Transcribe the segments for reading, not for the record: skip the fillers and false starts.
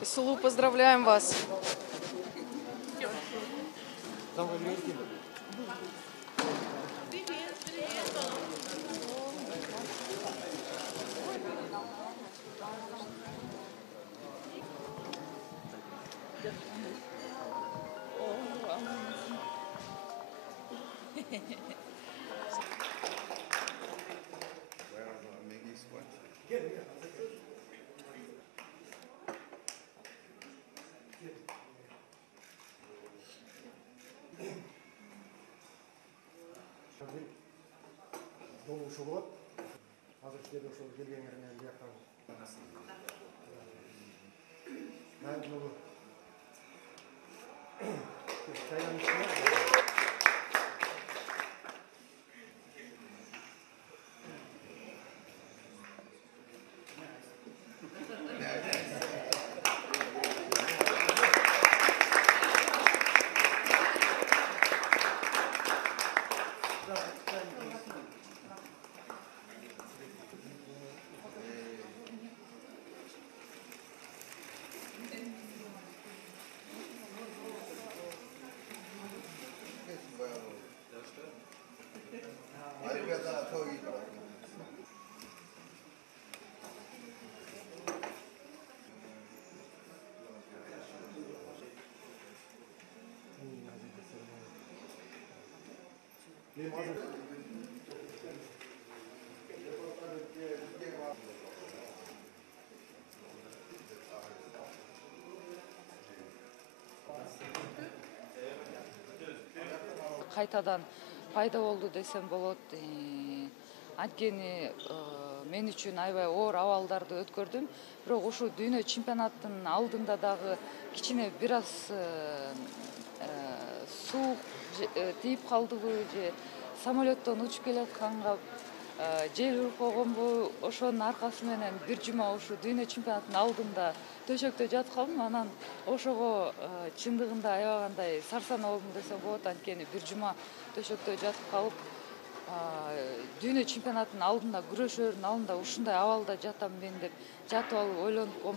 Исулу, поздравляем вас. Болушы болады. Азыр сіздер ошол келгендер менен бияктан жолу Кайтадан пайда болду десем болот. Анткени мен үчүн аябай оор абалдарды өткөрдүм. Бирок ушул дүйнө чемпионаттын алдында дагы кичине бир аз суук тийип калдыбы же самолеттон учуп келатканга жел уруп койгонбу, ошонун аркасы менен бир жума ушу дүйнө чемпионаттын алдында төшөктө жатып калдым. Анан ошого чындыгында аябагандай сарсанаа болдум десем болот. Анткени бир жума төшөктө жатып калып, дүйнө чемпионаттын алдында, күрөшөрдүн алдында ушундай абалда жатам мен деп жатып алып ойлонуп,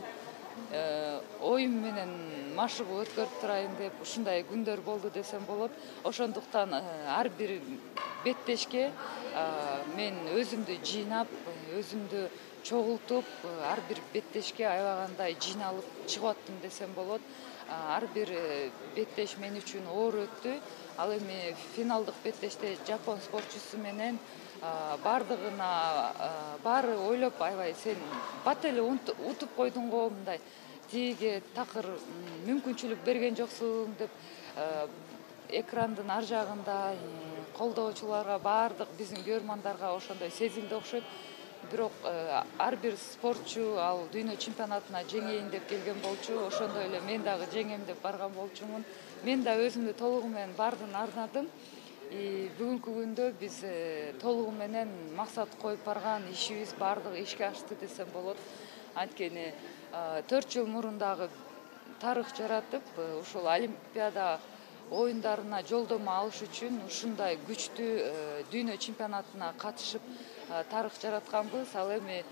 оюм менен машыгып өткөрүп турайын деп ушундай күндөр болду десем болот. Ошондуктан ар бир беттешке мен өзүмдү жыйнап, өзүмдү чогултуп, ар бир беттешке аябагандай жыйналып чыгып аттым десем болот. Ар бир беттеш мен үчүн оор өттү. Ал эми финалдык беттеште жапон спортчусу менен баары ойлоп, аябай сен бат эле утуп койдуң го, мындай тиге такыр мүмкүнчүлүк берген жоксуң деп экрандын ар жагында колдоочуларга, баардык биздин көрөрмандарга ошондой сезилди окшойт. Бирок ар бир спортчу ал дүйнө чемпионатына жеңейин деп келген болчу. Ошондой эле мен дагы жеңем деп барган болчумун. Мен да өзүмдү толугу менен баардыгын арнадым. Бүгүнкү күндө биз толугу менен максат коюп барган ишибиз баардыгы ишке ашты десем болот. Анткени 4 жыл мурун дагы тарых жаратып, ушул Олимпиада оюндарына жолдомо алыш үчүн ушундай күчтүү дүйнө чемпионатына катышып тарых жаратканбыз. Ал эми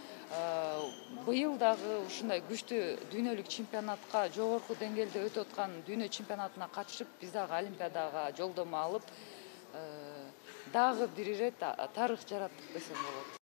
быйыл дагы ушундай күчтүү дүйнөлүк чемпионатка, жогорку деңгээлде өтүп аткан дүйнө чемпионатына катышып, биз дагы Олимпиадага жолдомо алып, дагы бир ирет тарых жараттык десем болот.